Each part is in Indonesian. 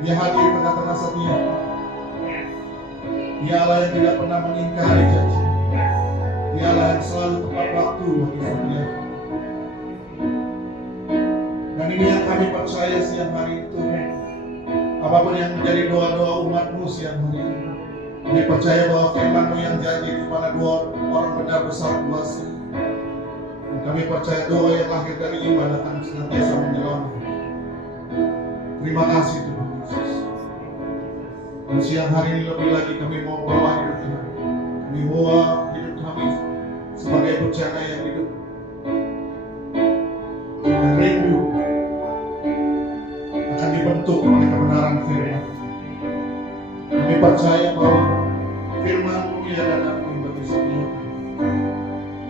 Dia hadir pada kata-kata setia. Dia Allah yang tidak pernah mengingkari janji. Dia Allah yang selalu tepat waktu bagi setia. Dan ini yang kami percaya siang hari itu. Apapun yang menjadi doa-doa umatmu siang hari ini, kami percaya bahwa firman-Mu yang janji di mana dua orang benar besar kuasa. Dan kami percaya doa yang lahir dari iman akan senantiasa menyelamatkan. Terima kasih Tuhan Yesus. Dan siang hari ini lebih lagi kami mau bawa hidup kami. Kami bawa hidup kami sebagai bejana yang hidup dan rindu akan dibentuk oleh kebenaran firman. Kami percaya bahwa firman-Mu ya dan kami bagi setiap kami.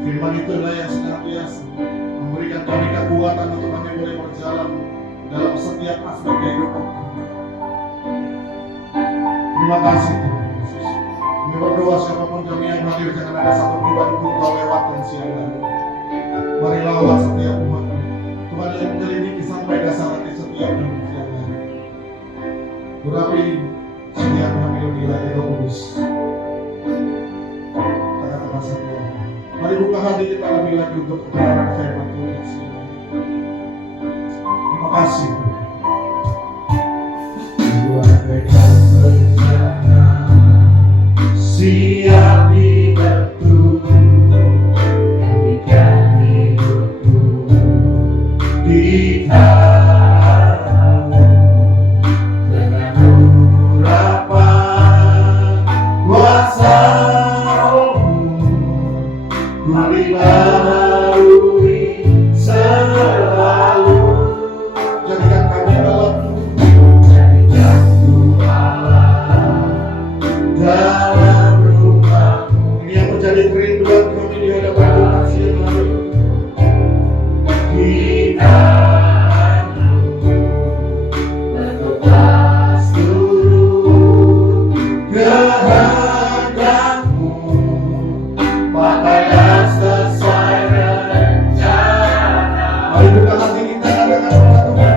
Firman itu adalah yang senantiasa memberikan kami kekuatan untuk kami boleh berjalan dalam setiap aspek kehidupan kami. Terima kasih Tuhan Yesus. Kami berdoa siapapun kami yang hadir, jangan ada satu pribadi pun Kau lewatkan siang hari. Mari lawat setiap umat Tuhan yang menyelidiki sampai dasar hati setiap kami siang hari. Urapi setiap kami lebih lagi Roh Kudus. Kata-kata setia. Mari buka hati kita lebih lagi untuk kebenaran firman Tuhan siang hari. Terima kasih Tuhan. Siap dibentuk, jadikan hidupku di tangan-Mu dengan urapan kuasa Roh-Mu, mari baharui selalu. Jadikan kami dalam-Mu, jadikan-Ku Allah dalam rumah-Mu. Ini yang menjadi kerinduan kami di hadapan Tuhan siang hari. Kita bertobat turun kehendak-Mu, pakailah sesuai rencana. Mari buka hati kita katakan kepada Tuhan.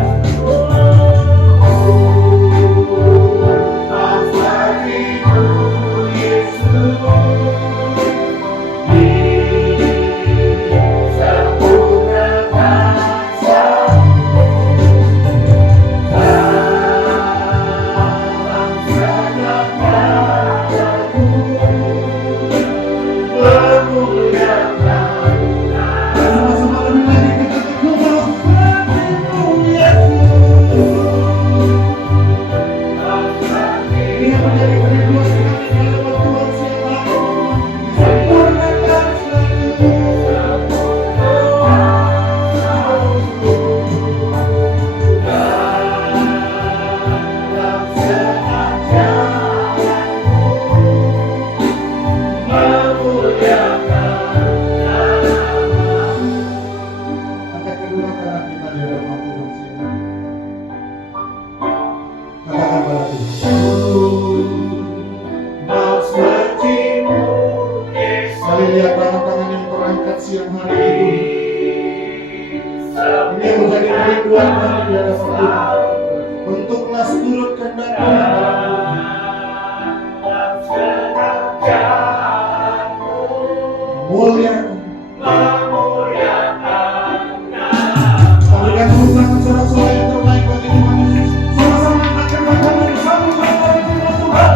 Bentuklah seturut kehendak-Mu muliakan. Berikan ucapan sorak-sorai yang terbaik bagi Tuhan Yesus. Sama-sama angkatkan tangan bersama-sama firman Tuhan.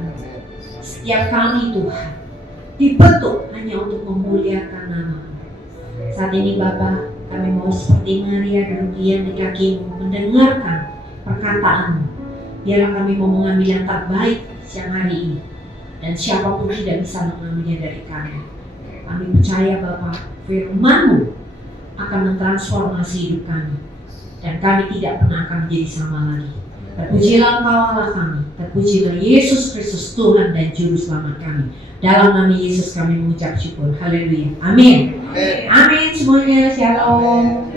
kami. Setiap kami Tuhan dibentuk hanya untuk memuliakan nama-Mu. Saat ini Bapa, kami mau seperti Maria duduk diam di kaki-Mu, mendengarkan perkataan-Mu. Biarlah kami mau mengambil yang terbaik siang hari ini, dan siapapun tidak bisa mengambilnya dari kami. Kami percaya Bapa, firman-Mu akan mentransformasi hidup kami, dan kami tidak pernah akan menjadi sama lagi. Terpujilah Engkau Allah kami, terpujilah Yesus Kristus Tuhan dan Juru Selamat kami. Dalam nama Yesus kami mengucap syukur. Haleluya. Amin. Amin semuanya. Shalom.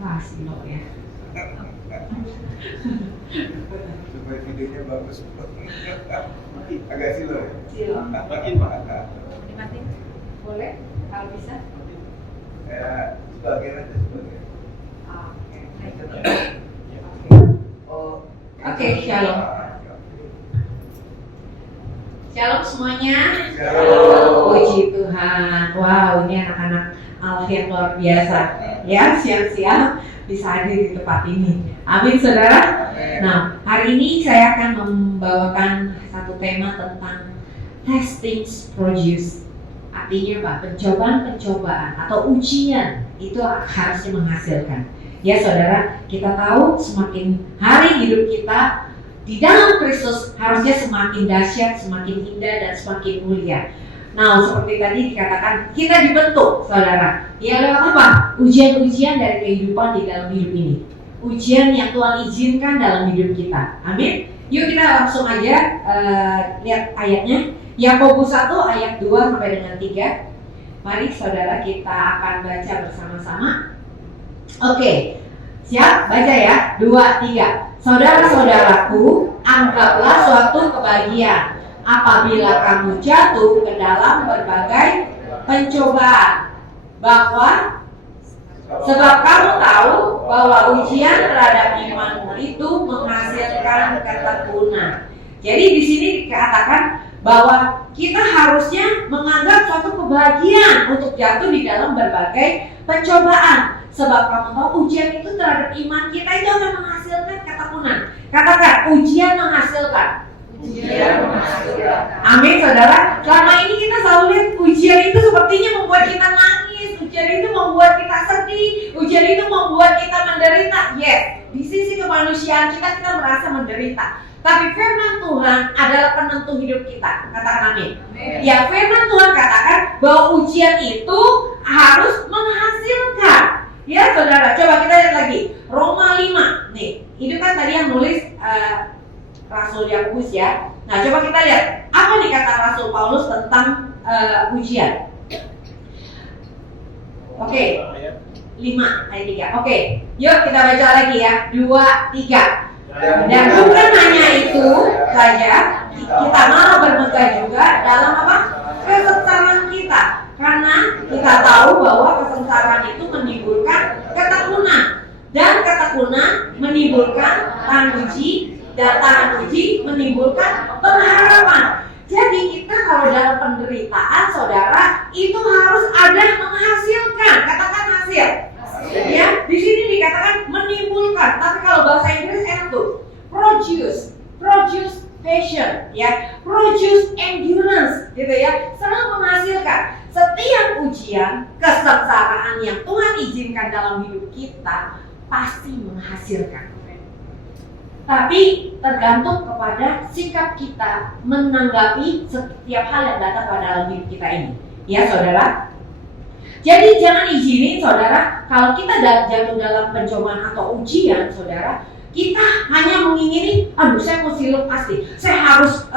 Wah, slow ya. Supaya videonya bagus. Agak slow ya? Slow. Makin mahal. Dimatiin? Boleh? Kalau bisa? Ya, sebagian aja sebagian. Oke, shalom. Shalom semuanya. Shalom. Puji Tuhan. Wow, ini anak-anak Allah yang luar biasa. Ya, siang-siang bisa hadir di tempat ini. Amin, saudara. Nah, hari ini saya akan membawakan satu tema tentang testing produce. Artinya apa? Pencobaan atau ujian itu harusnya menghasilkan. Ya saudara, kita tahu semakin hari hidup kita di dalam Kristus harusnya semakin dahsyat, semakin indah, dan semakin mulia. Nah, seperti tadi dikatakan, kita dibentuk, saudara. Ya lewat apa? Ujian-ujian dari kehidupan di dalam hidup ini. Ujian yang Tuhan izinkan dalam hidup kita. Amin. Yuk kita langsung aja lihat ayatnya. Yakobus 1 ayat 2 sampai dengan 3. Mari saudara kita akan baca bersama-sama. Oke, siap? Baca ya. 2, 3. Saudara-saudaraku, anggaplah suatu kebahagiaan apabila kamu jatuh ke dalam berbagai pencobaan, sebab kamu tahu bahwa ujian terhadap imanmu itu menghasilkan ketekunan. Jadi di sini dikatakan bahwa kita harusnya menganggap suatu kebahagiaan untuk jatuh di dalam berbagai pencobaan, sebab kamu tahu ujian itu terhadap iman kita itu akan menghasilkan ketekunan. Katakan, ujian menghasilkan. Amin, saudara. Selama ini kita selalu lihat ujian itu sepertinya membuat kita nangis, ujian itu membuat kita sedih, ujian itu membuat kita menderita. Yes, di sisi kemanusiaan kita merasa menderita. Tapi firman Tuhan adalah penentu hidup kita. Katakan amin. Ya, firman Tuhan katakan bahwa ujian itu harus menghasilkan. Ya saudara, coba kita lihat lagi Roma 5. Nih, itu kan tadi yang nulis Rasul Yakobus ya. Nah, coba kita lihat apa nih kata Rasul Paulus tentang ujian. Oke, 5 ayat 3. Oke, yuk kita baca lagi ya. 2, 3. Dan bukan hanya itu saja, kita malah bermegah juga dalam apa? Kesengsaraan kita. Karena kita tahu bahwa kesengsaraan itu menimbulkan ketekunan, dan ketekunan menimbulkan tahan uji, dan tahan uji menimbulkan pengharapan. Jadi kita kalau dalam penderitaan, saudara, itu harus ada menghasilkan. Katakan hasil. Ya, di sini dikatakan menimbulkan, tapi kalau bahasa Inggris enak tuh, produce passion, ya, produce endurance, gitu ya, selalu menghasilkan. Setiap ujian, kesengsaraan yang Tuhan izinkan dalam hidup kita pasti menghasilkan. Tapi tergantung kepada sikap kita menanggapi setiap hal yang datang pada dalam hidup kita ini, ya saudara. Jadi jangan izinin saudara, kalau kita jatuh dalam pencobaan atau ujian, saudara, kita hanya mengingini, aduh saya mesti lepas nih, saya harus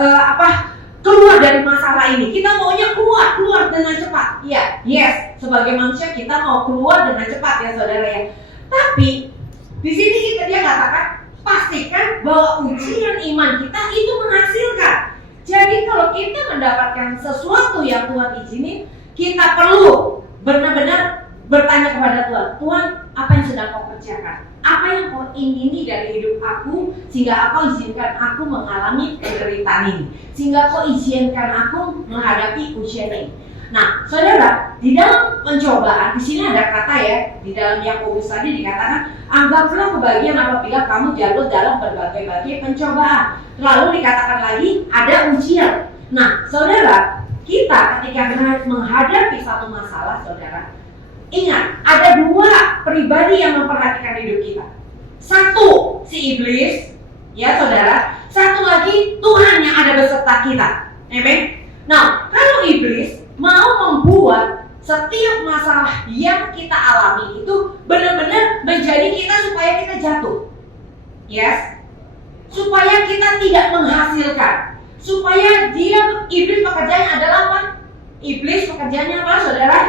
keluar dari masalah ini. Kita maunya keluar dengan cepat. Iya, yes, sebagai manusia kita mau keluar dengan cepat ya saudara ya. Tapi di sini dia katakan, pastikan bahwa ujian iman kita itu menghasilkan. Jadi kalau kita mendapatkan sesuatu yang Tuhan izinin, kita perlu benar-benar bertanya kepada Tuhan, Tuhan, apa yang sedang kau kerjakan? Apa yang kau ingini dari hidup aku sehingga kau izinkan aku mengalami penderitaan ini, sehingga kau izinkan aku menghadapi ujian ini. Nah, saudara, di dalam pencobaan, di sini ada kata ya, di dalam Yakobus tadi dikatakan, anggaplah kebahagiaan apabila kamu jatuh dalam berbagai-bagai pencobaan. Lalu dikatakan lagi, ada ujian. Nah, saudara, kita ketika menghadapi satu masalah, saudara, ingat, ada dua pribadi yang memperhatikan hidup kita. Satu, si iblis, ya saudara. Satu lagi, Tuhan yang ada beserta kita. Amen. Nah, kalau iblis mau membuat setiap masalah yang kita alami itu benar-benar menjadi kita supaya kita jatuh. Yes. Supaya kita tidak menghasilkan. Supaya iblis pekerjaannya adalah apa? Iblis pekerjaannya apa, saudara?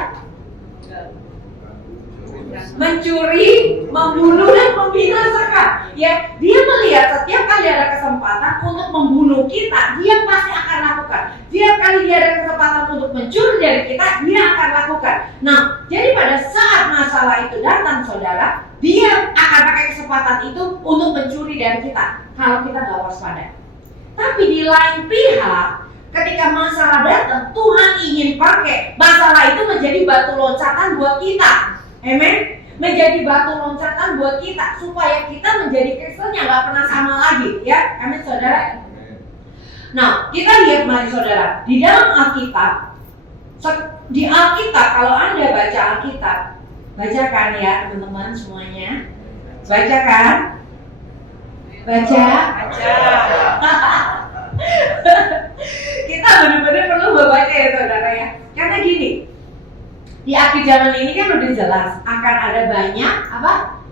Mencuri, membunuh dan membinasakan. Ya, dia melihat setiap kali ada kesempatan untuk membunuh kita, dia pasti akan lakukan. Setiap kali dia ada kesempatan untuk mencuri dari kita, dia akan lakukan. Nah, jadi pada saat masalah itu datang, saudara, dia akan pakai kesempatan itu untuk mencuri dari kita. Kalau kita nggak waspada. Tapi di lain pihak, ketika masalah datang, Tuhan ingin pakai masalah itu menjadi batu loncatan buat kita. Amen. Menjadi batu loncatan buat kita supaya kita menjadi Kristen yang gak pernah sama lagi, ya. Amin, saudara. Nah, kita lihat mari saudara, di dalam Alkitab, di Alkitab kalau Anda baca Alkitab, bacakan ya teman-teman semuanya. Bacakan. Baca. Kita benar-benar perlu membaca ya saudara ya. Karena gini, di akhir zaman ini kan udah jelas akan ada banyak apa?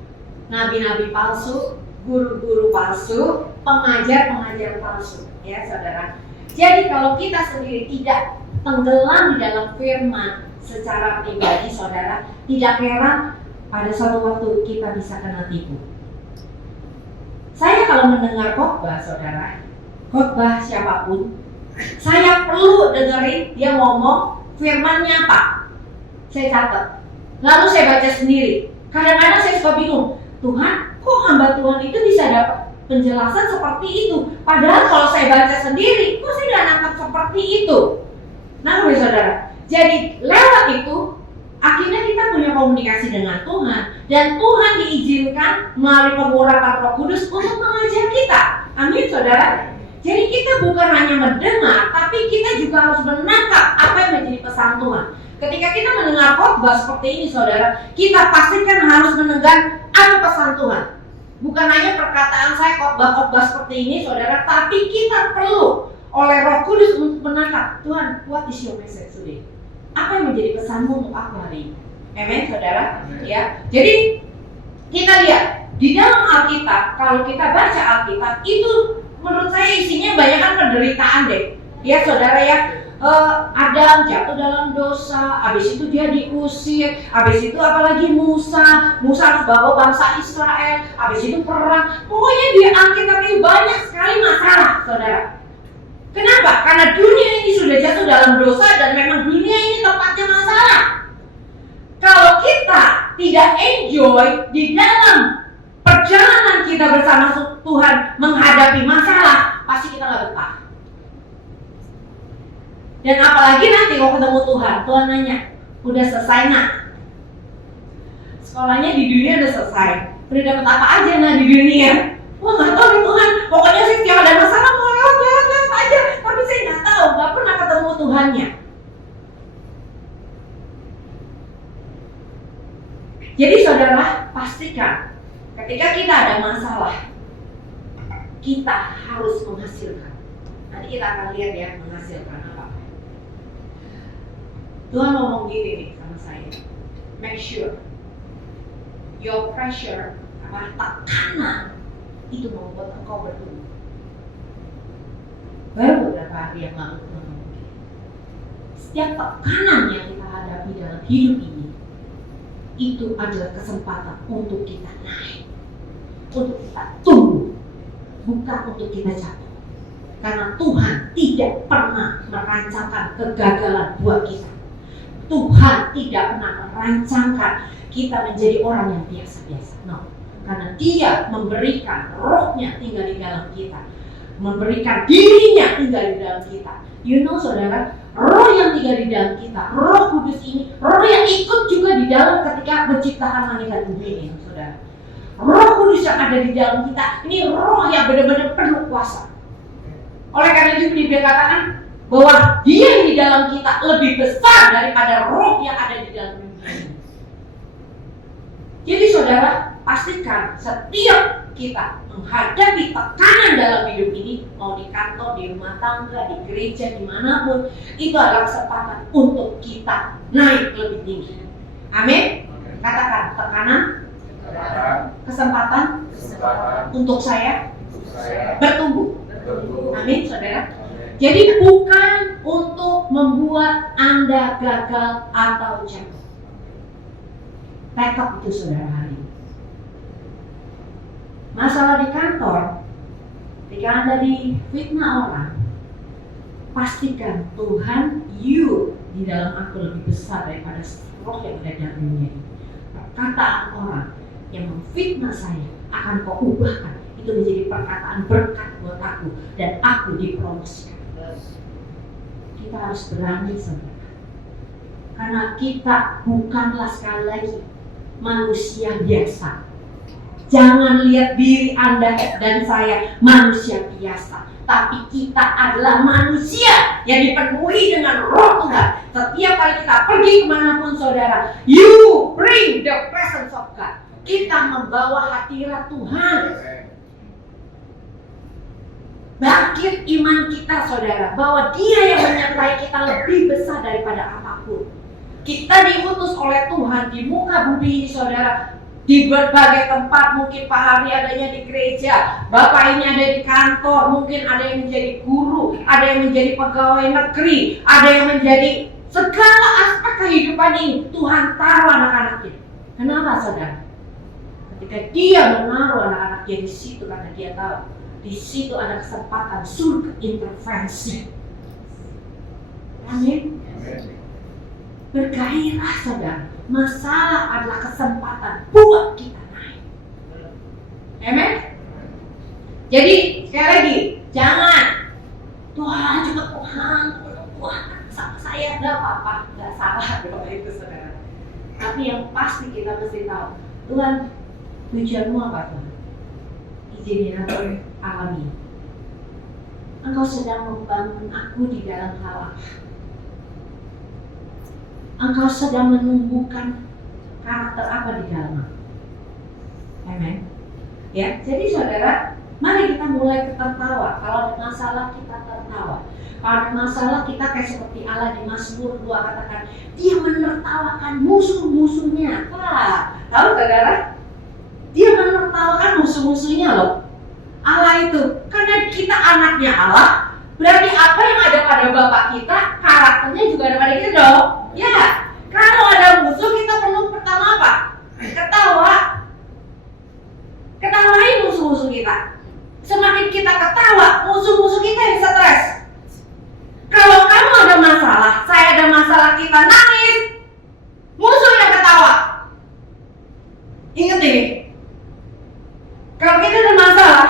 Nabi-nabi palsu, guru-guru palsu, pengajar-pengajar palsu, ya saudara. Jadi kalau kita sendiri tidak tenggelam di dalam firman secara pribadi, saudara, tidak heran pada suatu waktu kita bisa kena tipu. Saya kalau mendengar khotbah, saudara, khotbah siapapun, saya perlu dengerin dia ngomong firmannya apa. Saya catat, lalu saya baca sendiri. Kadang-kadang saya suka bingung, Tuhan, kok hamba Tuhan itu bisa dapat penjelasan seperti itu? Padahal kalau saya baca sendiri, kok saya nggak nangkap seperti itu? Nah, saudara, jadi lewat itu, akhirnya kita punya komunikasi dengan Tuhan, dan Tuhan diizinkan melalui pengurapan Roh Kudus untuk mengajar kita. Amin, saudara. Jadi kita bukan hanya mendengar, tapi kita juga harus menangkap apa yang menjadi pesan Tuhan. Ketika kita mendengar khotbah seperti ini, saudara, kita pastikan harus mendengar apa pesan Tuhan. Bukan hanya perkataan saya khotbah-khotbah seperti ini, saudara, tapi kita perlu oleh Roh Kudus untuk menangkap, Tuhan, what is your message today? Apa yang menjadi pesanmu untuk aku hari ini? Amen, saudara. Ya, jadi kita lihat di dalam Alkitab, kalau kita baca Alkitab itu menurut saya isinya banyak kan penderitaan deh. Ya, saudara ya. Adam jatuh dalam dosa, habis itu dia diusir, habis itu apalagi Musa harus bawa bangsa Israel, habis itu perang. Pokoknya di Alkitab itu banyak sekali masalah, saudara. Kenapa? Karena dunia ini sudah jatuh dalam dosa dan memang dunia ini tempatnya masalah. Kalau kita tidak enjoy di dalam perjalanan kita bersama Tuhan menghadapi masalah, pasti kita nggak betah. Dan apalagi nanti kalau ketemu Tuhan nanya, udah selesai nak? Sekolahnya di dunia udah selesai, udah dapat apa aja nah di dunia? Wah nggak tahu nih Tuhan, pokoknya sih tiap ada masalah mau lewat aja, tapi saya nggak tahu, nggak pernah ketemu Tuhannya. Jadi saudara, pastikan ketika kita ada masalah, kita harus menghasilkan. Nanti kita akan lihat ya menghasilkan apa. Tuhan ngomong gini nih sama saya, make sure your pressure, tekanan itu membuat engkau bertumbuh. Baru beberapa hari yang lalu Tuhan ngomong gini, setiap tekanan yang kita hadapi dalam hidup ini, itu adalah kesempatan untuk kita naik, untuk kita tumbuh, bukan untuk kita jatuh. Karena Tuhan tidak pernah merancangkan kegagalan buat kita. Tuhan tidak pernah merancangkan kita menjadi orang yang biasa-biasa. No. Karena Dia memberikan Roh-Nya tinggal di dalam kita. memberikan dirinya tinggal di dalam kita. You know saudara, roh yang tinggal di dalam kita, roh kudus ini, roh yang ikut juga di dalam ketika menciptakan langit dan bumi ini saudara. Roh kudus yang ada di dalam kita, ini roh yang benar-benar penuh kuasa. Oleh karena itu dikatakan bahwa dia yang di dalam kita lebih besar daripada roh yang ada di dalam dunia ini. Jadi saudara, pastikan setiap kita menghadapi tekanan dalam hidup ini, mau di kantor, di rumah tangga, di gereja, dimanapun, itu adalah kesempatan untuk kita naik lebih tinggi. Amin. Katakan, tekanan, kesempatan untuk saya bertumbuh. Amin saudara. Jadi bukan untuk membuat Anda gagal atau jatuh. Tekad itu saudara hari ini. Masalah di kantor, ketika Anda difitnah orang, pastikan Tuhan, you di dalam aku lebih besar daripada roh yang ada dalam dunia ini. Perkataan orang yang memfitnah saya akan kau ubahkan itu menjadi perkataan berkat buat aku dan aku dipromosikan. Kita harus berani saudara, karena kita bukanlah sekali lagi manusia biasa. Jangan lihat diri Anda dan saya manusia biasa, tapi kita adalah manusia yang dipenuhi dengan roh Tuhan. Setiap kali kita pergi kemanapun saudara, you bring the presence of God. Kita membawa hadirat Tuhan. Bangkit iman kita saudara, bahwa Dia yang menyertai kita lebih besar daripada apapun. Kita diutus oleh Tuhan di muka bumi ini saudara, di berbagai tempat. Mungkin Pak Hari adanya di gereja, Bapak ini ada di kantor, mungkin ada yang menjadi guru, ada yang menjadi pegawai negeri, ada yang menjadi segala aspek kehidupan ini. Tuhan taruh anak-anaknya. Kenapa saudara? Ketika Dia menaruh anak-anaknya di situ, karena Dia tahu di situ ada kesempatan surga intervensi. Amin. Bergairah saudara. Masalah adalah kesempatan buat kita naik. Amin. Jadi sekali lagi, jangan Tuhan juga Tuhan sama saya enggak apa-apa, enggak salah doa itu saudara. Tapi yang pasti kita mesti tahu, Tuhan, tujuanmu apa Tuhan? Izinin aku alami. Engkau sedang membangun aku di dalam hal apa? Engkau sedang menumbuhkan karakter apa di dalam aku? Amen. Ya, jadi saudara, mari kita mulai tertawa. Kalau ada masalah kita tertawa. Kalau ada masalah kita kayak seperti Allah di Mazmur 2 katakan, Dia menertawakan musuh-musuhnya. Wah, tahu saudara? Dia menertawakan musuh-musuhnya loh. Allah itu, karena kita anaknya Allah, berarti apa yang ada pada Bapak kita, karakternya juga ada pada kita dong. Ya, kalau ada musuh kita perlu pertama apa? Ketawa. Ketawain musuh-musuh kita. Semakin kita ketawa, musuh-musuh kita yang stres. Kalau kamu ada masalah, saya ada masalah, kita nangis, musuh yang ketawa. Ingat ini. Kalau kita ada masalah,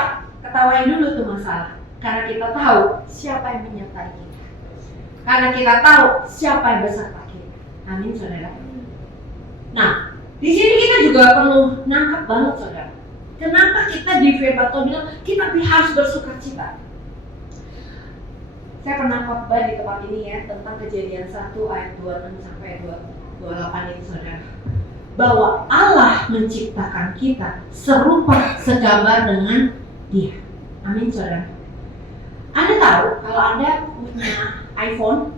ketawain dulu tuh masalah. Karena kita tahu siapa yang menyertai kita. Karena kita tahu siapa yang beserta kita. Amin saudara. Nah, di sini kita juga perlu nangkep banget saudara. Kenapa kita di firman Tuhan bilang kita harus bersukacita? Saya pernah khotbah di tempat ini ya tentang Kejadian 1 ayat 26 sampai 28 itu saudara. Bahwa Allah menciptakan kita serupa segambar dengan Dia. Amin saudara. Anda tahu kalau Anda punya iPhone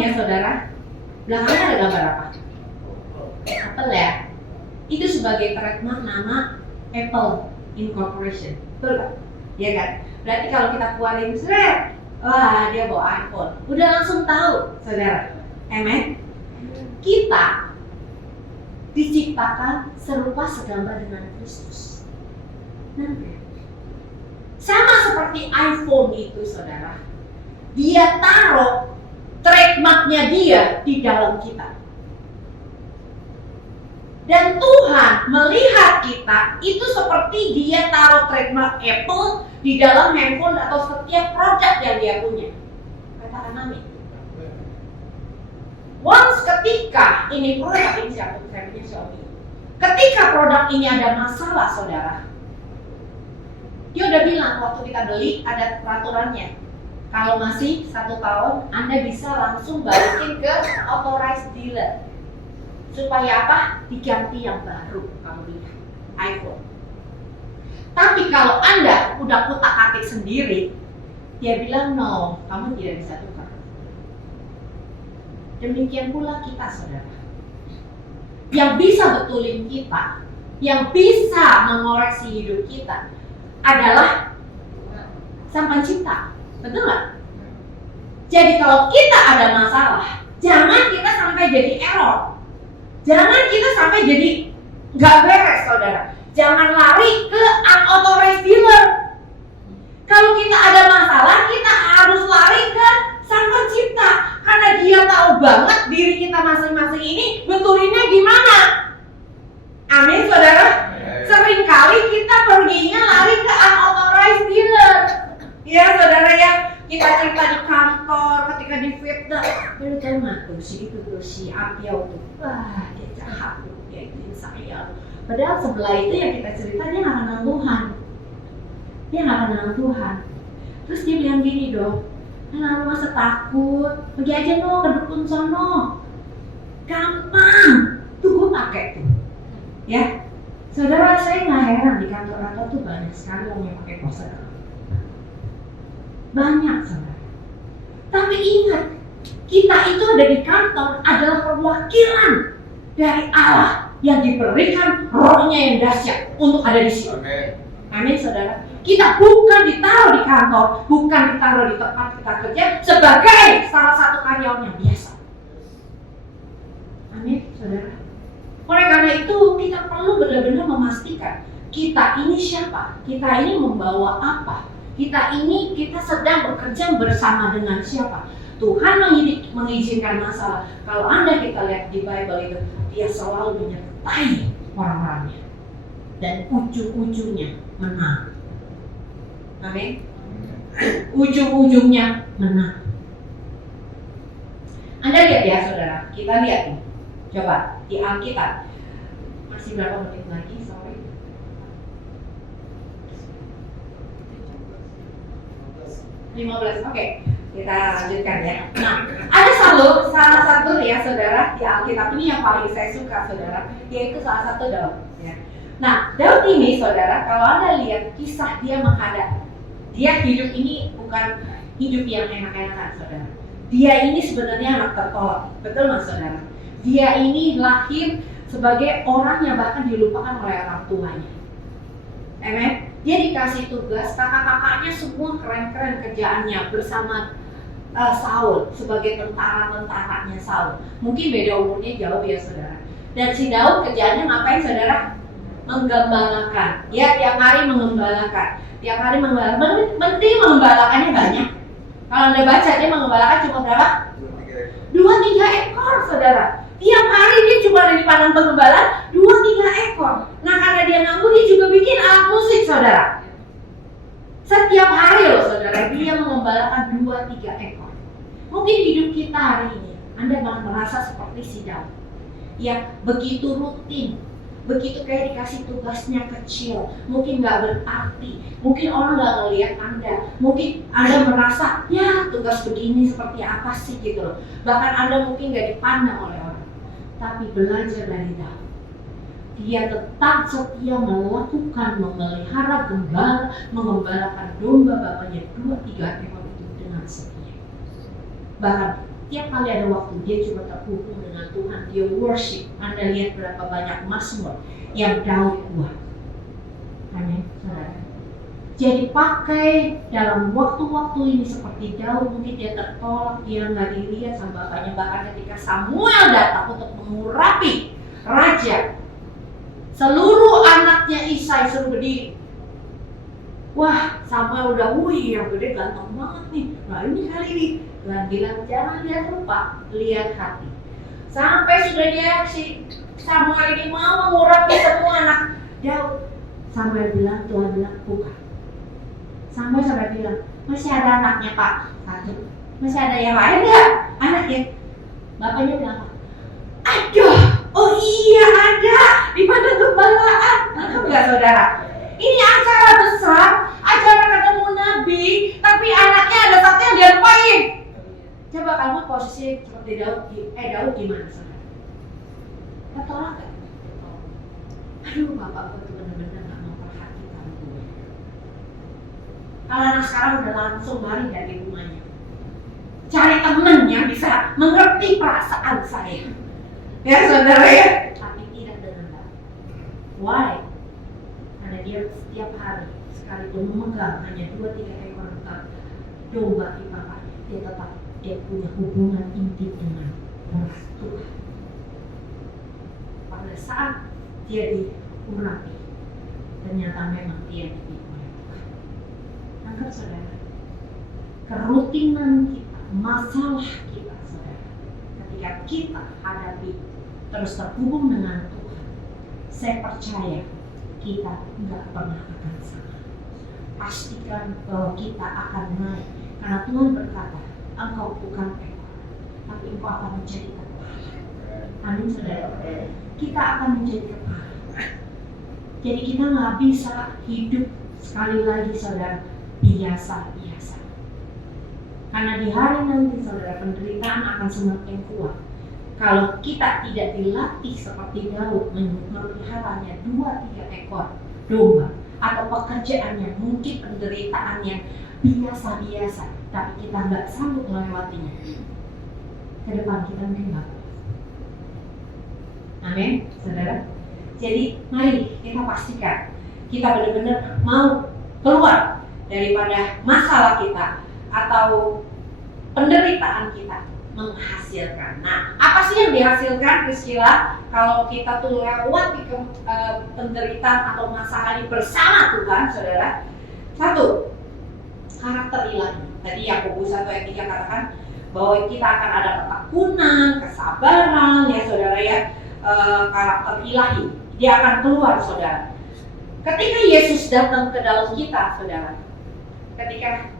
ya saudara, belakangnya ada gambar apa? Apple ya. Itu sebagai trademark nama Apple Incorporation, betul kan? Ya kan? Berarti kalau kita keluarin wah dia bawa iPhone, udah langsung tahu saudara. Amen. Kita diciptakan serupa segambar dengan Kristus. Sama seperti iPhone itu saudara, dia taruh trademarknya dia di dalam kita. Dan Tuhan melihat kita itu seperti dia taruh trademark Apple di dalam handphone atau setiap produk yang dia punya. Katakan amin. Once ketika ini produk ini saya punya Xiaomi. Ketika produk ini ada masalah, saudara, dia udah bilang waktu kita beli ada peraturannya. Kalau masih 1 tahun, Anda bisa langsung balikin ke authorized dealer. Supaya apa? Diganti yang baru kalau beli iPhone. Tapi kalau Anda udah kutak-atik sendiri, dia bilang no, kamu tidak bisa tukar. Demikian pula kita, saudara. Yang bisa betulin kita, yang bisa mengoreksi hidup kita adalah Sang Pencipta. Betul nggak? Jadi kalau kita ada masalah, jangan kita sampai jadi error. Jangan kita sampai jadi nggak beres, saudara. Jangan lari ke unauthorized dealer. Kalau kita ada masalah, kita harus lari ke Sang Pencipta. Karena dia tahu banget diri kita masing-masing ini betulinnya gimana. Amin, saudara. Seringkali kita perginya lari ke unauthorized dealer. Ya, saudara ya. Kita cerita di kantor, ketika di fitnah, baru tahu nggak tuh si itu tuh si Apiau tuh, wah dia jahat tuh, dia ikutin saya. Padahal sebelah itu yang kita cerita dia nggak kenal Tuhan, dia nggak kenal Tuhan. Terus dia bilang gini dong, kenapa masa takut, pergi aja no ke dukun sono, gampang, tuh gue pakai tuh, ya. Saudara saya nggak heran di kantor-kantor tuh banyak sekali orang yang pakai poster. Banyak, saudara. Tapi ingat, kita itu ada di kantor adalah perwakilan dari Allah yang diberikan rohnya yang dahsyat untuk ada di sini. Amin, saudara. Kita bukan ditaruh di kantor, bukan ditaruh di tempat kita kerja sebagai salah satu karyawan yang biasa. Amin, saudara. Oleh karena itu, kita perlu benar-benar memastikan kita ini siapa, kita ini membawa apa. Kita sedang bekerja bersama dengan siapa? Tuhan mengizinkan masalah. Kalau Anda kita lihat di Bible itu, dia selalu menyertai orang-orangnya. Dan ujung-ujungnya menang. Amin. Ujung-ujungnya menang. Anda lihat ya, saudara. Kita lihat nih. Coba di Alkitab. Masih berapa menit lagi? Sorry. 15, oke. Kita lanjutkan ya. Nah, ada salah satu ya saudara di Alkitab ini yang paling saya suka, saudara, yaitu salah satu Daud. Ya. Nah, Daud ini, saudara, kalau Anda lihat kisah dia menghadap, dia hidup ini bukan hidup yang enak-enakan, saudara. Dia ini sebenarnya anak tertolak, betul nggak, saudara? Dia ini lahir sebagai orang yang bahkan dilupakan oleh orang tuanya. Amen. Dia dikasih tugas, kakak-kakaknya semua keren-keren kerjaannya bersama Saul sebagai tentara-tentaranya Saul. Mungkin beda umurnya jauh ya saudara. Dan si Daud kerjaannya ngapain saudara? Menggembalakan. Ya tiap hari mengembalakan. Tiap hari mengembalakan. Penting mengembalakannya banyak. Kalau Anda baca dia mengembalakan cuma berapa? 2-3 ekor saudara. Tiap hari dia cuma ada di padang pengembalaan 2-3 ekor. Nah karena dia nganggur dia juga bikin alat musik saudara. Setiap hari loh saudara dia mengembalakan 2-3 ekor. Mungkin hidup kita hari ini Anda merasa seperti si Daud. Ya begitu rutin, begitu kayak dikasih tugasnya kecil, mungkin nggak berarti, mungkin orang nggak ngelihat Anda, mungkin Anda merasa ya tugas begini seperti apa sih gitu loh. Bahkan Anda mungkin nggak dipandang oleh orang. Tapi belajar dari Daud, dia tetap setia melakukan, memelihara gembala, mengembalakan domba bapaknya 2-3 ekor itu dengan setia. Bahkan tiap kali ada waktu dia cuma terhubung dengan Tuhan, dia worship. Anda lihat berapa banyak mazmur yang Daud buat. Amin, saudara. Jadi pakai dalam waktu-waktu ini seperti Daud, mungkin dia tertolak, dia nggak dilihat sama bapaknya. Bahkan ketika Samuel datang untuk mengurapi raja, seluruh anaknya Isai suruh berdiri. Wah, Samuel udah, wih yang gede ganteng banget nih. Nah ini kali ini, Tuhan bilang jangan lihat rupa, lihat hati. Sampai sudah dia si Samuel ini mau mengurapi semua anak Daud. Samuel bilang, Tuhan bilang bukan. Samuel sampai bilang, masih ada anaknya Pak, satu. Masih ada yang lain nggak anaknya? Bapaknya bilang, ada. Oh iya ada di padang gembalaan. Nangkep nggak saudara? Ini acara besar, acara ketemu Nabi, tapi anaknya ada satu yang dia lupain. Coba kamu posisi seperti Daud gimana saudara? Ketolak nggak? Aduh, bapak gue tuh bener-bener nggak memperhatikan gue. Kalau anak sekarang udah langsung lari dari rumahnya, cari temen yang bisa mengerti perasaan saya. Ya saudara ya, tapi tidak dengan baik. Why? Karena dia setiap hari sekalipun memegang hanya 2-3 ekor domba di bapaknya, dia punya hubungan intim dengan Tuhan. Pada saat dia diurapi, ternyata memang dia dididik oleh Tuhan. Anggap saudara, kerutinan kita, masalah kita saudara, ketika kita hadapi terus terhubung dengan Tuhan, saya percaya kita nggak pernah akan sama. Pastikan bahwa kita akan naik, karena Tuhan berkata, engkau bukan ekor, tapi engkau akan menjadi kepala. Amin saudara. Kita akan menjadi kepala. Jadi kita nggak bisa hidup sekali lagi saudara biasa-biasa. Karena di hari nanti saudara penderitaan akan semakin kuat. Kalau kita tidak dilatih seperti Daud memeliharanya 2-3 ekor domba, atau pekerjaannya mungkin penderitaannya biasa-biasa, tapi kita nggak sanggup melewatinya, ke depan kita mungkin nggak. Amin, saudara. Jadi mari kita pastikan kita benar-benar mau keluar daripada masalah kita atau penderitaan kita menghasilkan. Nah, apa sih yang dihasilkan, Priscilla? Kalau kita tuh lewati penderitaan atau masalah ini bersama Tuhan, saudara. Satu, karakter ilahi. Tadi Yakobus 1 ayat 3 katakan bahwa kita akan ada ketekunan, kesabaran, ya saudara ya, karakter ilahi. Dia akan keluar, saudara. Ketika Yesus datang ke dalam kita, saudara, ketika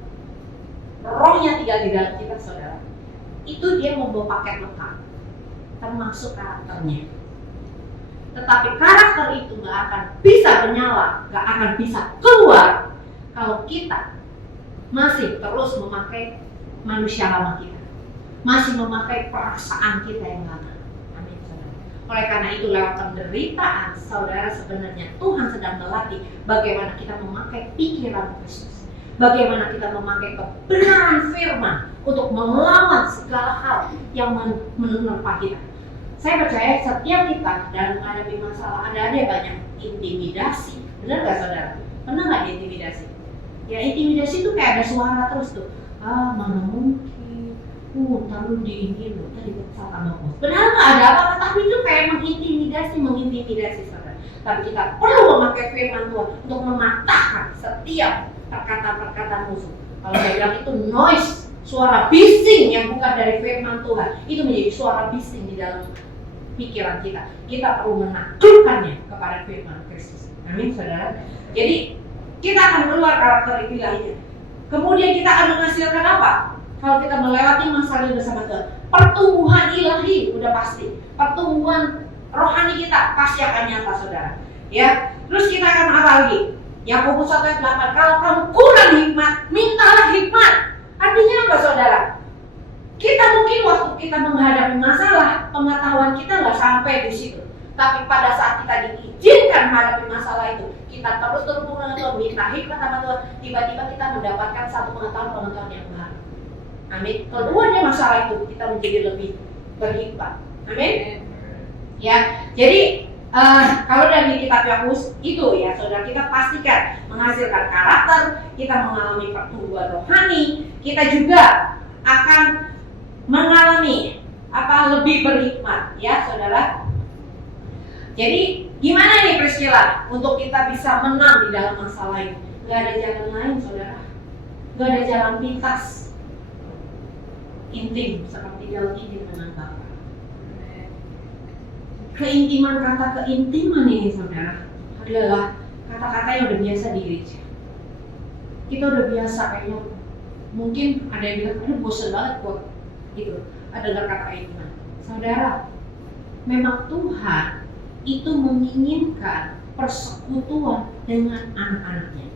Rohnya tinggal di dalam kita, saudara, itu dia membawa paket lengkap, termasuk karakternya. Tetapi karakter itu gak akan bisa menyala, gak akan bisa keluar kalau kita masih terus memakai manusia lama kita, masih memakai perasaan kita yang lama. Amin, saudara. Oleh karena itu lewat penderitaan, saudara, sebenarnya Tuhan sedang melatih bagaimana kita memakai pikiran Kristus, bagaimana kita memakai kebenaran firman untuk melawan segala hal yang menerpa kita. Saya percaya setiap kita dalam menghadapi masalah ada banyak intimidasi. Benar gak saudara? Pernah gak diintimidasi? Ya intimidasi itu kayak ada suara terus tuh. Mana mungkin, ntar lu diingin lu, tadi kesal sama bos. Benar gak ada apa-apa, tapi itu kayak mengintimidasi saudara. Tapi kita perlu memakai firman Tuhan untuk mematahkan setiap perkataan musuh. Kalau saya bilang itu noise, suara bising yang bukan dari firman Tuhan, itu menjadi suara bising di dalam pikiran kita. Kita perlu menaklukkannya kepada firman Kristus. Amin, saudara. Jadi kita akan keluar karakter ilahinya. Kemudian kita akan menghasilkan apa? Kalau kita melewati masalah bersama Tuhan, pertumbuhan ilahi udah pasti. Pertumbuhan rohani kita pasti akan nyata, saudara. Ya, terus kita akan apa lagi? Yakobus 1 ayat 8, kalau kamu kurang hikmat, mintalah hikmat. Artinya apa, saudara? Kita mungkin waktu kita menghadapi masalah, pengetahuan kita nggak sampai di situ. Tapi pada saat kita diizinkan menghadapi masalah itu, kita terus terhubung dengan Tuhan, minta hikmat sama Tuhan, tiba-tiba kita mendapatkan satu pengetahuan yang baru. Amin. Keluarnya masalah itu, kita menjadi lebih berhikmat. Amin. Ya, jadi kalau dari kitab Yakobus itu ya saudara, kita pastikan menghasilkan karakter, kita mengalami pertumbuhan rohani, kita juga akan mengalami lebih berhikmat ya saudara. Jadi gimana nih Priscilla untuk kita bisa menang di dalam masalah ini? Gak ada jalan lain saudara, gak ada jalan pintas intim seperti Daud ini dengan Bapa. keintiman, kata keintiman ini saudara adalah kata-kata yang udah biasa di gereja. Kita udah biasa kayaknya, mungkin ada yang bilang, aduh bosan banget kok gitu, ada dengar kata keintiman. Saudara, memang Tuhan itu menginginkan persekutuan dengan anak-anaknya.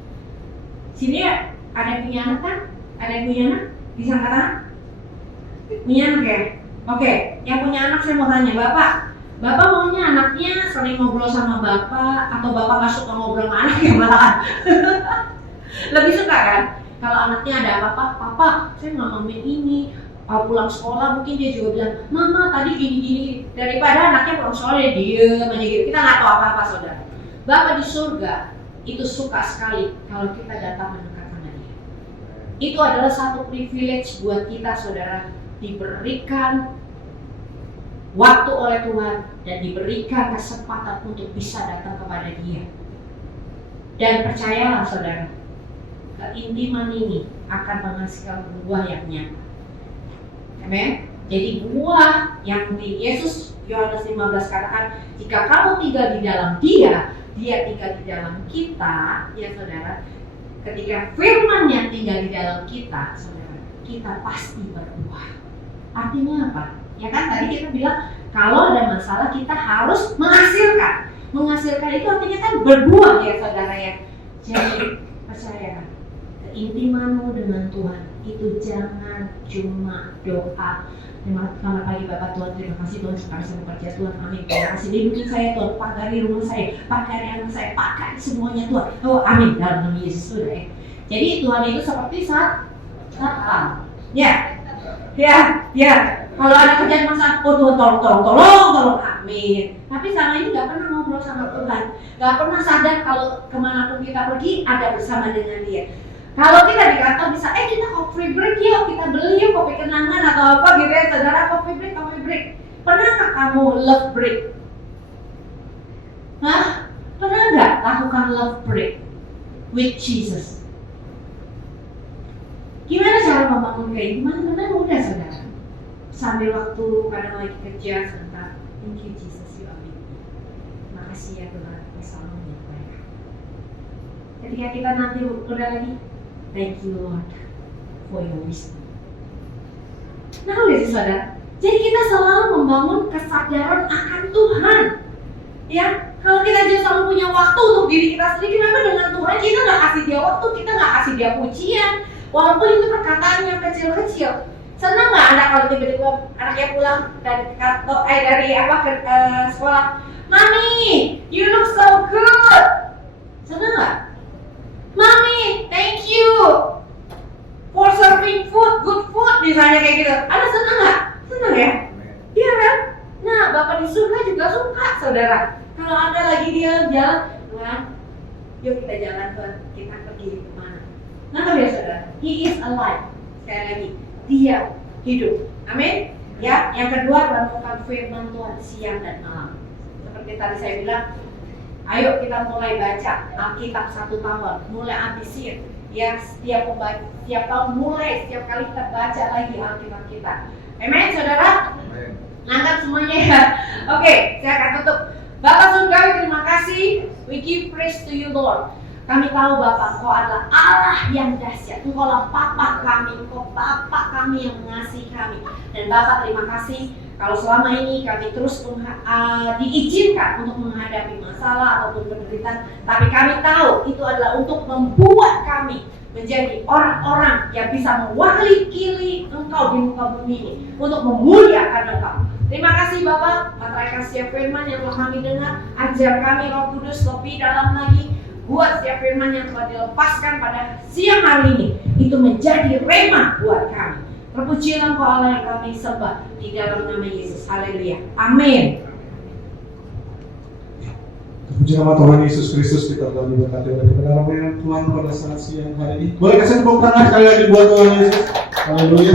Sini ya, ada yang punya anak kan? Ada yang punya anak? Bisa angkat tangan? Punya anak ya? Oke, yang punya anak saya mau tanya, Bapak maunya anaknya sering ngobrol sama Bapak atau Bapak gak suka ngobrol sama anak ya malahan? Lebih suka kan? Kalau anaknya ada apa-apa, Papa saya nggak ngomongin ini. Pulang sekolah mungkin dia juga bilang, Mama tadi gini-gini. Daripada anaknya pulang sekolah dia diem aja gitu. Kita nggak tahu apa-apa saudara. Bapak di surga itu suka sekali kalau kita datang mendekat sama dia. Itu adalah satu privilege buat kita saudara, diberikan waktu oleh Tuhan dan diberikan kesempatan untuk bisa datang kepada Dia. Dan percayalah saudara, keintiman ini akan menghasilkan buah yang nyata. Amin. Jadi buah yang di Yesus Yohanes 15 katakan, jika kamu tinggal di dalam Dia, Dia tinggal di dalam kita, ya saudara. Ketika firman-Nya tinggal di dalam kita, saudara, kita pasti berbuah. Artinya apa? Ya kan tadi kita bilang kalau ada masalah kita harus menghasilkan. Menghasilkan itu artinya kan berbuah ya saudara ya. Jadi percayakan, keintimanmu dengan Tuhan itu jangan cuma doa. Selamat pagi Bapak Tuhan, terima kasih Tuhan sekarang saya bekerja Tuhan, amin. Terima kasih lindungi saya Tuhan, pagari rumah saya, pagari anak saya, pakai semuanya Tuhan. Oh amin, dalam nama Yesus sudah ya. Jadi Tuhan itu seperti satpam. Ya. Kalau ada kerjaan masalah, oh Tuhan tolong, amin. Tapi sama ini nggak pernah ngobrol sama Tuhan, nggak pernah sadar kalau kemanapun kita pergi ada bersama dengan Dia. Kalau kita di kantor bisa, kita coffee break yuk, kita beli yuk kopi kenangan atau apa gitu ya, saudara coffee break. Pernahkah kamu love break? Hah? Pernah nggak lakukan love break with Jesus? Gimana cara membangun kayak gimana? Benar mudah saudara. Sambil waktu kadang lagi kerja sebentar, thank you Jesus, you are with me. Makasih ya Tuhan, selalu menyampaikan. Ketika kita nanti udah lagi, thank you Lord for your wisdom. Nah lihat sih saudara, jadi kita selalu membangun kesadaran akan Tuhan. Ya, kalau kita aja selalu punya waktu untuk diri kita sendiri, kenapa dengan Tuhan kita nggak kasih Dia waktu, kita nggak kasih Dia pujian, walaupun itu perkataan yang kecil-kecil. Senang nggak anak kalau tiba-tiba anaknya pulang dari sekolah, Mami, you look so good. Senang nggak? Mami, thank you for serving food, good food, misalnya kayak gitu. Ada senang nggak? Senang ya? Iya kan? Nah, Bapak di surga juga suka, saudara. Kalau Anda lagi dia jalan, Tuhan, yuk kita jalan Tuhan, kita pergi kemana? Nah, ya saudara, He is alive. Sekali lagi, Dia hidup. Amin. Ya, yang kedua renungkan firman Tuhan siang dan malam. Seperti tadi saya bilang, ayo kita mulai baca Alkitab 1 tahun, mulai habisin. Ya, setiap tahun mulai, setiap kali kita baca lagi Alkitab kita. Amin, saudara. Amin. Angkat semuanya ya. Oke, saya akan tutup. Bapak surgawi, terima kasih. We give praise to you Lord. Kami tahu Bapak, Engkau adalah Allah yang dahsyat. Engkau adalah Bapa kami, Engkau Bapa kami yang mengasihi kami. Dan Bapak terima kasih kalau selama ini kami terus diizinkan untuk menghadapi masalah ataupun penderitaan. Tapi kami tahu itu adalah untuk membuat kami menjadi orang-orang yang bisa mewakili Engkau di muka bumi ini, untuk memuliakan Engkau. Terima kasih Bapak, meteraikan setiap firman yang telah kami dengar. Ajar kami Roh Kudus lebih dalam lagi. Buat setiap firman yang telah dilepaskan pada siang hari ini itu menjadi rema buat kami. Terpujilah Engkau Allah yang kami sembah di dalam nama Yesus. Haleluya. Amin. Terpuji nama Tuhan Yesus Kristus, kita telah diberkati oleh kebenaran firman Tuhan pada saat siang hari ini. Boleh kasih tepuk tangan sekali lagi buat Tuhan Yesus. Haleluya.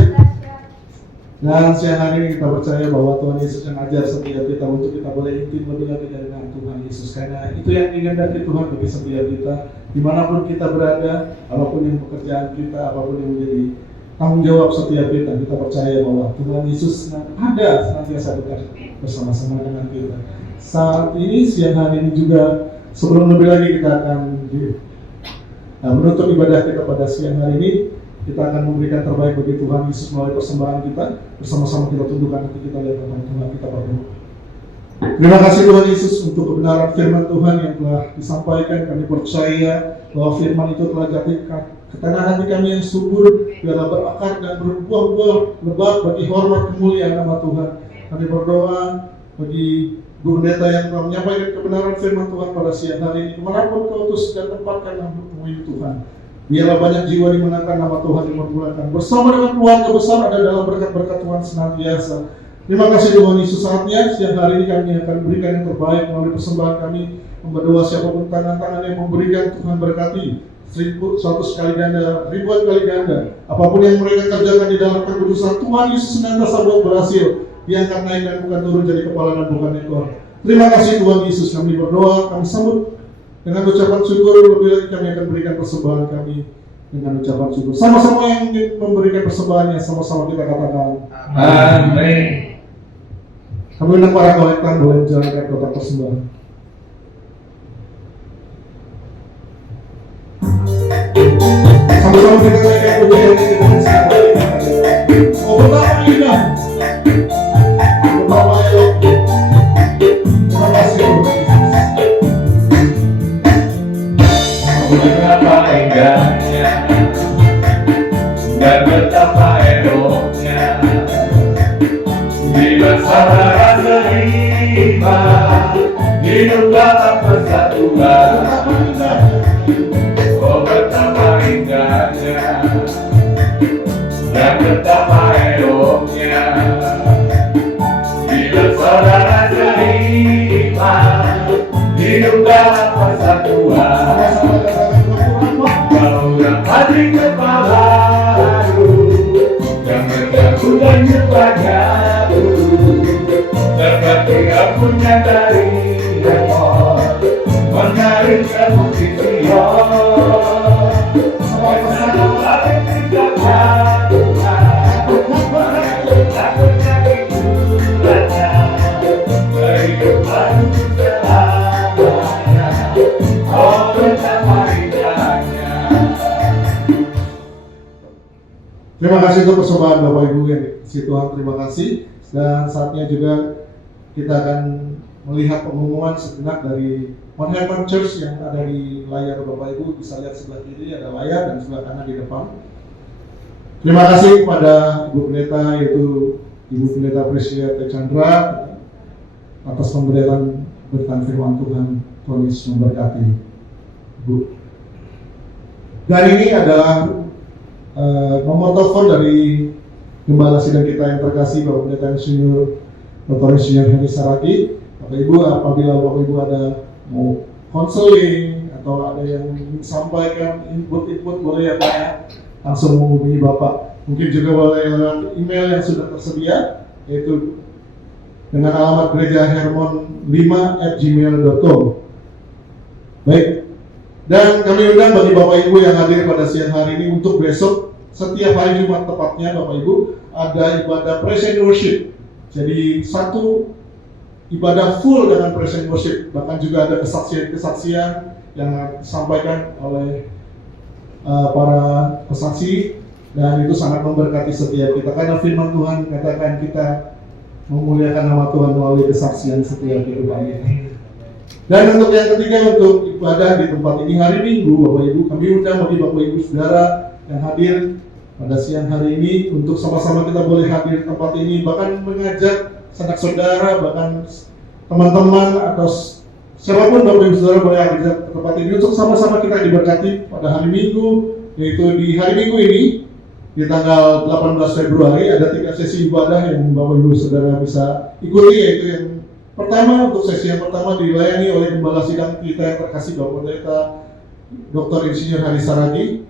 Dan siang hari ini kita percaya bahwa Tuhan Yesus yang ajar setiap kita untuk kita boleh intim lebih lagi dengan Tuhan Yesus. Karena itu yang dikehendaki Tuhan bagi setiap kita, dimanapun kita berada, apapun yang pekerjaan kita, apapun yang menjadi tanggung jawab setiap kita. Kita percaya bahwa Tuhan Yesus ada senantiasa dekat bersama-sama dengan kita. Saat ini, siang hari ini juga, sebelum lebih lagi kita akan menutup ibadah kita pada siang hari ini, kita akan memberikan terbaik bagi Tuhan Yesus melalui persembahan kita. Bersama-sama kita tundukkan hati kita lihat Tuhan kita berdoa. Terima kasih Tuhan Yesus untuk kebenaran firman Tuhan yang telah disampaikan. Kami percaya bahwa firman itu telah jadikan ke tanah hati kami yang subur, biarlah berakar dan berbuah-buah lebat bagi hormat kemuliaan nama Tuhan. Kami berdoa bagi Guru Pendeta yang telah menyampaikan kebenaran firman Tuhan pada siang hari ini. Kemanapun kau utus dan tempatkan menemui Tuhan, biarlah banyak jiwa dimenangkan, nama Tuhan dimuliakan. Bersama dengan keluarga besar ada dalam berkat-berkat Tuhan senantiasa. Terima kasih Tuhan Yesus. Saatnya siang hari ini kami akan berikan yang terbaik melalui persembahan kami. Memberdoa siapapun tangan-tangan yang memberikan, Tuhan berkati 100 kali ganda, ribuan kali ganda. Apapun yang mereka kerjakan di dalam kekudusan, Tuhan Yesus senantiasa buat berhasil. Diangkat naik dan bukan turun jadi kepala dan bukan ekor. Terima kasih Tuhan Yesus. Kami berdoa, kami sambut dengan ucapan syukur. Lebih lagi kami akan berikan persembahan kami dengan ucapan syukur. Sama-sama yang memberikan persembahannya, sama-sama kita katakan amin. Kami undang para kolektan boleh menjalankan kotak persembahan. Sama-sama kita naikkan pujian ini dengan siapa kita. Oh betapa indah, betapa elok. Terima kasih Tuhan Yesus. Betapa indahnya dan betapa eloknya bila saudara terima hidup dalam persatuan. Oh betapa indahnya dan betapa eloknya bila saudara terima hidup dalam persatuan. Bauran hati kepalaku yang menjaga dan nyepanya seperti aku dari Hermon menarik ke bukit Sion. Selalu hari tinggalnya Tuhan takutnya itulannya kehidupan selamanya. Oh betapa indahnya. Terima kasih untuk persembahan Bapak Ibu yang dikasihi Tuhan, terima kasih. Dan saatnya juga kita akan melihat pengumuman sejenak dari Mount Hermon Church yang ada di layar Bapak Ibu. Bisa lihat sebelah kiri ada layar dan sebelah kanan di depan. Terima kasih kepada Ibu Pendeta, yaitu Ibu Pendeta Prisia T. Chandra atas pemberian berkat firman Tuhan. Tuhan Yesus memberkati Ibu. Dan ini adalah nomor telepon dari Gembala Sidang kita yang terkasih, Bapak Pendeta Insinyur Dr. Insinyur Heri Saragi. Bapak Ibu, apabila Bapak Ibu ada mau konseling atau ada yang ingin sampaikan input boleh ya Pak ya, langsung menghubungi Bapak. Mungkin juga boleh lewat email yang sudah tersedia, yaitu dengan alamat gerejahermon5@gmail.com. Baik, dan kami undang bagi Bapak Ibu yang hadir pada siang hari ini untuk besok. Setiap hari Jumat tepatnya Bapak Ibu ada ibadah praise and worship. Jadi satu ibadah full dengan praise and worship. Bahkan juga ada kesaksian-kesaksian yang disampaikan oleh para pesaksi, dan itu sangat memberkati setiap kita. Karena firman Tuhan katakan kita memuliakan nama Tuhan melalui kesaksian setiap kehidupan kita. Dan untuk yang ketiga, untuk ibadah di tempat ini hari Minggu Bapak Ibu, kami undang bagi Bapak Ibu Saudara yang hadir pada siang hari ini untuk sama-sama kita boleh hadir di tempat ini, bahkan mengajak sanak saudara, bahkan teman-teman atau siapapun Bapak Ibu Saudara boleh hadir ke tempat ini untuk sama-sama kita diberkati pada hari Minggu, yaitu di hari Minggu ini di tanggal 18 Februari ada 3 sesi ibadah yang Bapak Ibu Saudara bisa ikuti, yaitu yang pertama, untuk sesi yang pertama dilayani oleh Gembala Sidang kita yang terkasih Bapak Pendeta Dr. Insinyur Heri Saragi.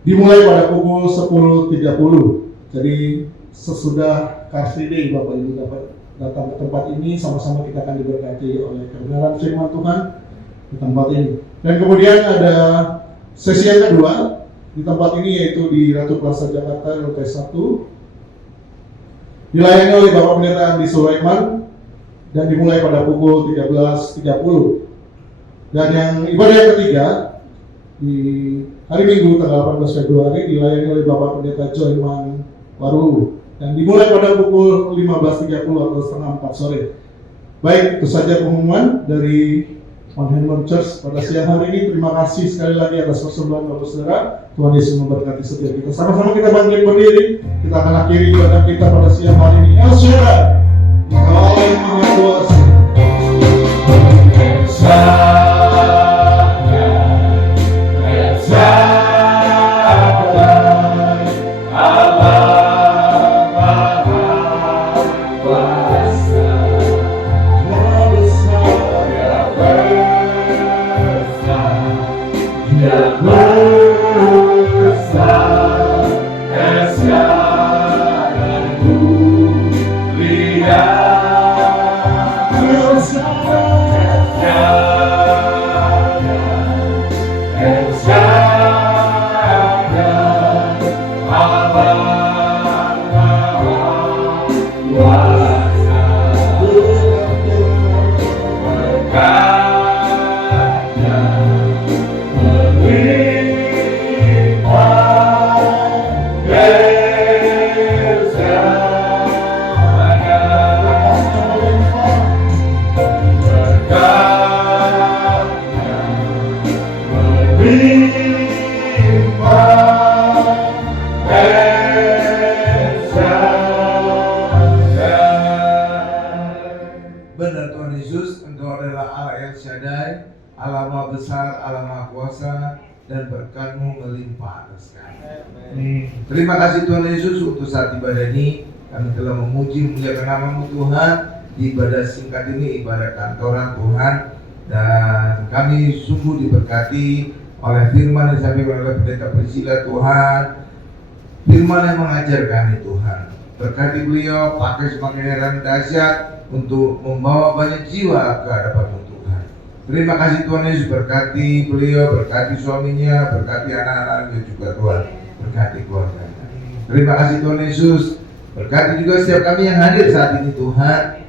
Dimulai pada pukul 10.30. Jadi sesudah Car Free Day Bapak Ibu dapat datang ke tempat ini, sama-sama kita akan diberkati oleh kebenaran firman Tuhan di tempat ini. Dan kemudian ada sesi yang kedua di tempat ini, yaitu di Ratu Plaza Jakarta LT1. Dilayani oleh Bapak Pendeta Andi Sulaiman dan dimulai pada pukul 13.30. Dan yang ibadah yang ketiga di hari Minggu tanggal 18 Februari dilayani oleh Bapak Pendeta Joyman Waru dan dimulai pada pukul 15.30 atau setengah 4 sore. Baik, itu saja pengumuman dari Mount Hermon Church pada siang hari ini. Terima kasih sekali lagi atas persembahan Bapak Saudara. Tuhan Yesus memberkati setiap kita. Sama-sama kita bangkit berdiri. Kita akan akhiri ibadah kita pada siang hari ini. El Shaddai, Allah yang Maha Kuasa. Benar Tuhan Yesus, Engkau adalah Allah El Shaddai, Allah Maha Besar, Allah Maha Kuasa, dan berkat-Mu melimpah atas kami. Terima kasih Tuhan Yesus untuk saat ibadah ini. Kami telah memuji memuliakan nama-Mu Tuhan di ibadah singkat ini, ibadah kantoran Tuhan. Dan kami sungguh diberkati oleh firman yang disampaikan oleh Pendeta Priscilla Tuhan. Firman yang mengajar kami Tuhan. Berkati beliau, pakai semakin heran dahsyat untuk membawa banyak jiwa ke hadapan Tuhan. Terima kasih Tuhan Yesus, berkati beliau, berkati suaminya, berkati anak-anaknya juga Tuhan, berkati keluarganya. Terima kasih Tuhan Yesus, berkati juga setiap kami yang hadir saat ini Tuhan.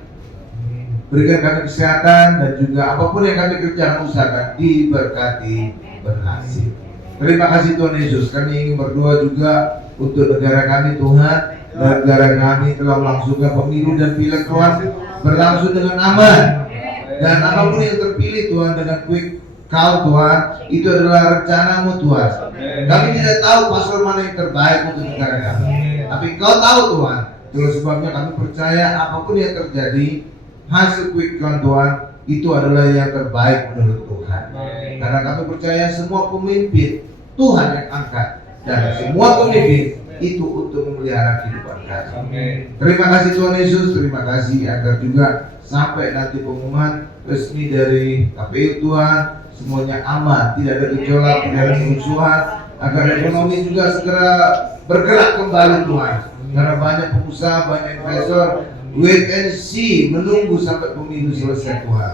Berikan kami kesehatan dan juga apapun yang kami kerjakan usahakan diberkati berhasil. Terima kasih Tuhan Yesus, kami ingin berdoa juga untuk negara kami Tuhan. Negara kami telah melangsungkan pemilu dan pileg Tuhan berlangsung dengan aman, dan apapun yang terpilih Tuhan dengan quick count Tuhan, itu adalah rencana-Mu Tuhan. Kami tidak tahu paslon mana yang terbaik untuk negara kami, tapi Kau tahu Tuhan. Itulah sebabnya kami percaya apapun yang terjadi, hasil quick count Tuhan itu adalah yang terbaik menurut Tuhan. Karena kami percaya semua pemimpin Tuhan yang angkat, dan semua pemimpin itu untuk memelihara kehidupan kami. Terima kasih Tuhan Yesus, terima kasih agar juga sampai nanti pengumuman resmi dari KPU Tuhan, semuanya aman, tidak ada gejolak, tidak ada kerusuhan, agar ekonomi juga segera bergerak kembali Tuhan. Karena banyak pengusaha, banyak investor, wait and see, menunggu sampai pemilu selesai Tuhan.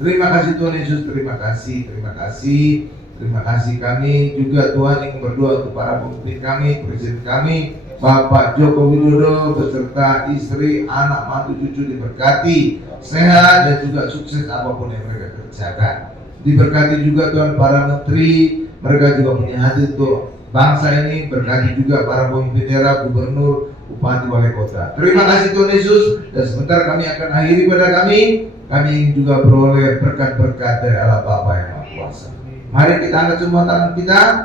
Terima kasih Tuhan Yesus, terima kasih, terima kasih. Terima kasih kami juga Tuhan ingin berdoa untuk para pemimpin kami, presiden kami, Bapak Joko Widodo beserta istri, anak, mantu, cucu diberkati, sehat dan juga sukses apapun yang mereka kerjakan. Diberkati juga Tuhan para menteri, mereka juga punya hati untuk bangsa ini. Berkati juga para pemimpin daerah, gubernur, bupati, wali kota. Terima kasih Tuhan Yesus, dan sebentar kami akan akhiri pada kami. Kami ingin juga beroleh berkat-berkat dari Allah Bapa yang Maha Kuasa. Mari kita angkat semua tangan kita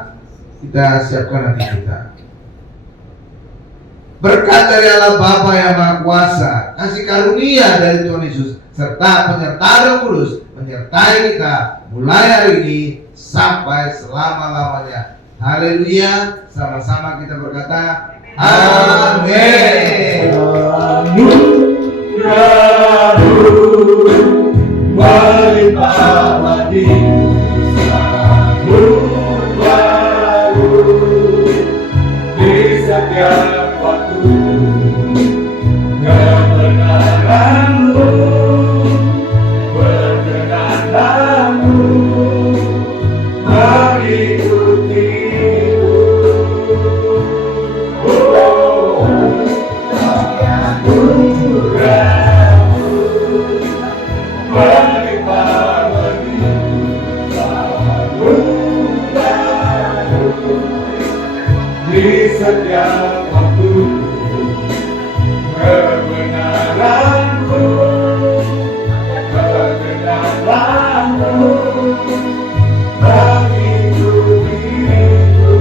siapkan hati kita. Berkat dari Allah Bapa yang Maha Kuasa, kasih karunia dari Tuhan Yesus, serta penyertaan Roh Kudus menyertai kita mulai hari ini sampai selama-lamanya. Haleluya, sama-sama kita berkata amin. Melimpah lagi sambut baru di setiap waktu, kebenaran-Mu berkenan-Mu mengikutiku. setiap waktu. Kebenaranmu, kebenaranmu menghidup diriku.